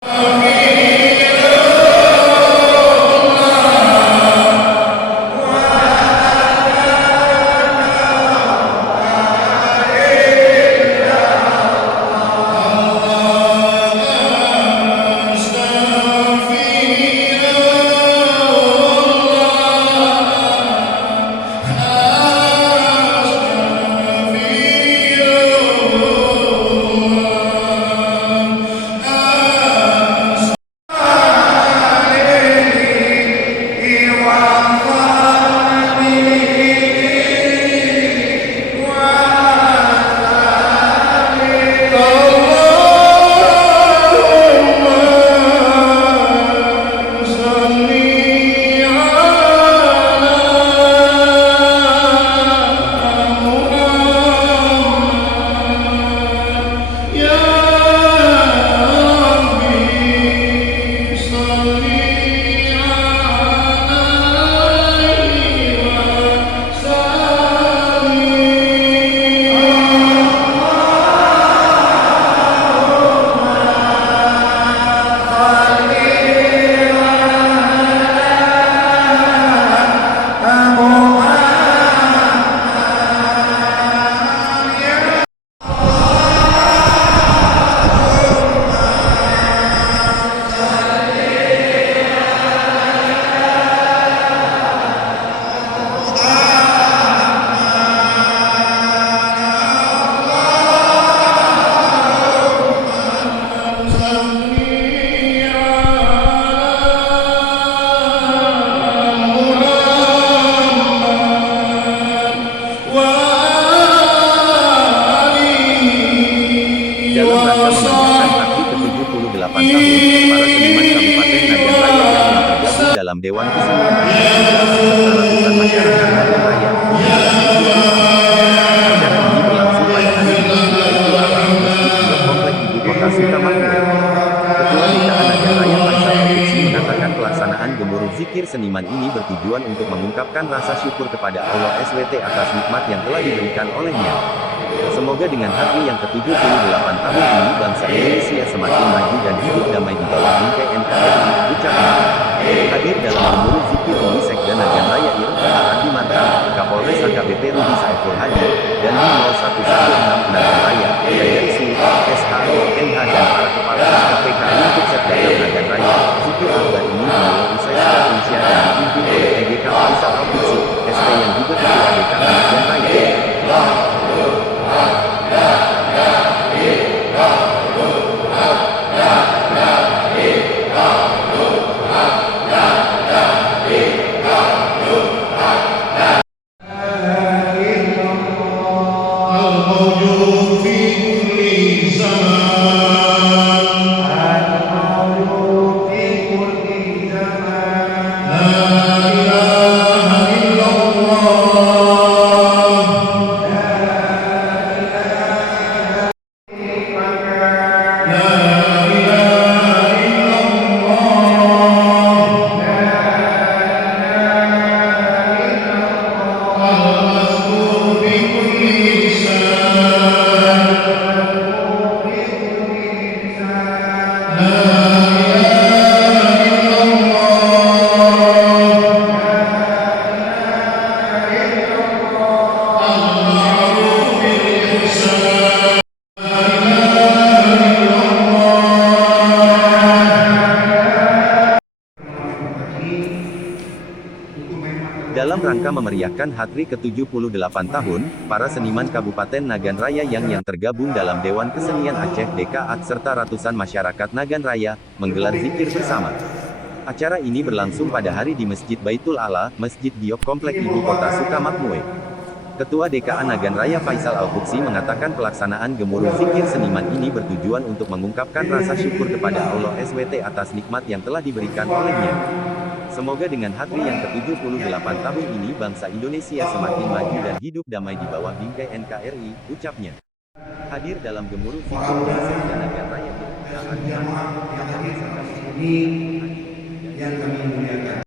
Dalam rangka memeriahkan HAKRI ke-78 tahun, para seniman Kabupaten Nagan Raya yang tergabung dalam Dewan Kesenian Aceh serta ratusan masyarakat Nagan Raya. Acara ini berlangsung pada hari Minggu Baitul Alam, Masjid Diok Komplek Ibu Kota Sukamakmur. Ketua DKA Nagan Raya Faisal Al-Qudsi mengatakan pelaksanaan gemuruh zikir seniman ini bertujuan untuk mengungkapkan rasa syukur kepada Allah SWT atas nikmat yang telah diberikan olehnya. Semoga dengan HAKRI yang ke-78 tahun ini bangsa Indonesia semakin maju dan hidup damai di bawah bingkai NKRI, ucapnya. Hadir dalam gemuruh zikir ini Sekda Nagan Raya Andi Manta, Kapolres AKBP Rudi Saiful Hadi, dan di 0116 Nagan Raya, PDSI, SH, MH dan para kepala SKPK untuk Sekda Nagan Raya. Zikir akbar ini dimulai usai sholat Isya dan dipimpin oleh TGK Faisal Al-Qudsi, SP yang juga Ketua DKA Nagan Raya. Dalam rangka memeriahkan HAKRI ke-78 tahun, para seniman Kabupaten Nagan Raya yang tergabung dalam Dewan Kesenian Aceh DKA serta ratusan masyarakat Nagan Raya, menggelar zikir bersama. Acara ini berlangsung pada hari di Masjid Baitul Ala, Masjid Diok Komplek Ibu Kota Sukamakmur. Ketua DKA Nagan Raya Faisal Al-Qudsi mengatakan pelaksanaan gemuruh zikir seniman ini bertujuan untuk mengungkapkan rasa syukur kepada Allah SWT atas nikmat yang telah diberikan olehnya. Semoga dengan HAKRI yang ke-78 tahun ini bangsa Indonesia semakin maju dan hidup damai di bawah bingkai NKRI, ucapnya. Hadir dalam gemuruh zikir di Sekda Nagan Raya ini yang kami muliakan.